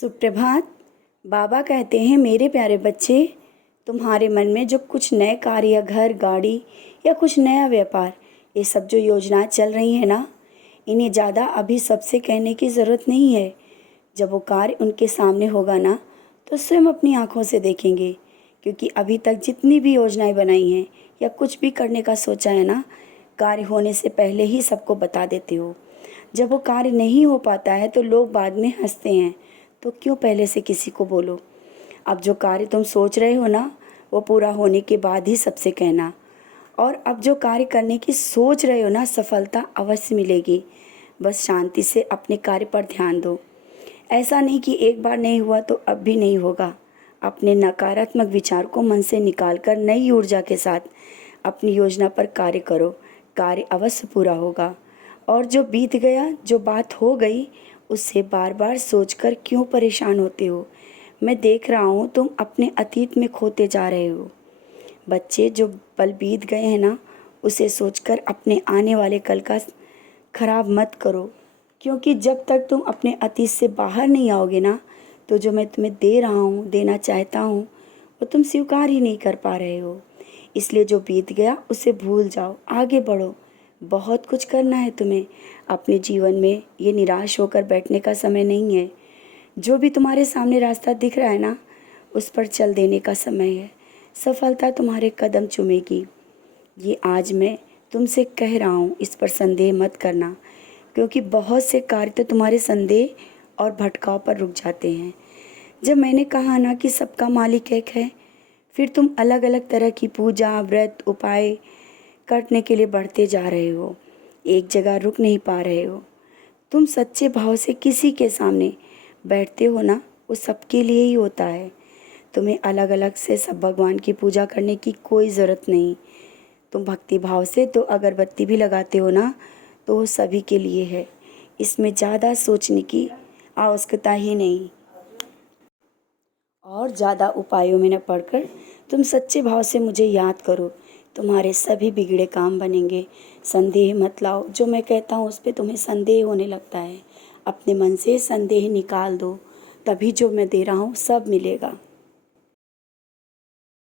सुप्रभात। बाबा कहते हैं, मेरे प्यारे बच्चे, तुम्हारे मन में जो कुछ नए कार्य या घर गाड़ी या कुछ नया व्यापार, ये सब जो योजनाएं चल रही हैं ना, इन्हें ज़्यादा अभी सबसे कहने की ज़रूरत नहीं है। जब वो कार्य उनके सामने होगा ना, तो स्वयं अपनी आंखों से देखेंगे। क्योंकि अभी तक जितनी भी योजनाएं बनाई हैं या कुछ भी करने का सोचा है ना, कार्य होने से पहले ही सबको बता देते हो। जब वो कार्य नहीं हो पाता है तो लोग बाद में हंसते हैं, तो क्यों पहले से किसी को बोलो। अब जो कार्य तुम सोच रहे हो ना, वो पूरा होने के बाद ही सबसे कहना। और अब जो कार्य करने की सोच रहे हो ना, सफलता अवश्य मिलेगी। बस शांति से अपने कार्य पर ध्यान दो। ऐसा नहीं कि एक बार नहीं हुआ तो अब भी नहीं होगा। अपने नकारात्मक विचार को मन से निकालकर नई ऊर्जा के साथ अपनी योजना पर कार्य करो। कार्य अवश्य पूरा होगा। और जो बीत गया, जो बात हो गई, उससे बार बार सोचकर क्यों परेशान होते हो। मैं देख रहा हूँ तुम अपने अतीत में खोते जा रहे हो। बच्चे, जो पल बीत गए हैं ना, उसे सोचकर अपने आने वाले कल का खराब मत करो। क्योंकि जब तक तुम अपने अतीत से बाहर नहीं आओगे ना, तो जो मैं तुम्हें दे रहा हूँ, देना चाहता हूँ, वो तुम स्वीकार ही नहीं कर पा रहे हो। इसलिए जो बीत गया उसे भूल जाओ, आगे बढ़ो। बहुत कुछ करना है तुम्हें अपने जीवन में। ये निराश होकर बैठने का समय नहीं है। जो भी तुम्हारे सामने रास्ता दिख रहा है ना, उस पर चल देने का समय है। सफलता तुम्हारे कदम चूमेगी। ये आज मैं तुमसे कह रहा हूँ, इस पर संदेह मत करना। क्योंकि बहुत से कार्य तो तुम्हारे संदेह और भटकाव पर रुक जाते हैं। जब मैंने कहा ना कि सबका मालिक एक है, फिर तुम अलग अलग तरह की पूजा, व्रत, उपाय करने के लिए बढ़ते जा रहे हो। एक जगह रुक नहीं पा रहे हो। तुम सच्चे भाव से किसी के सामने बैठते हो ना, वो सबके लिए ही होता है। तुम्हें अलग अलग से सब भगवान की पूजा करने की कोई ज़रूरत नहीं। तुम भक्ति भाव से तो अगरबत्ती भी लगाते हो ना, तो वो सभी के लिए है। इसमें ज़्यादा सोचने की आवश्यकता ही नहीं। और ज़्यादा उपायों में न पड़कर तुम सच्चे भाव से मुझे याद करो। तुम्हारे सभी बिगड़े काम बनेंगे। संदेह मत लाओ। जो मैं कहता हूँ उस पर तुम्हें संदेह होने लगता है। अपने मन से संदेह निकाल दो, तभी जो मैं दे रहा हूँ सब मिलेगा।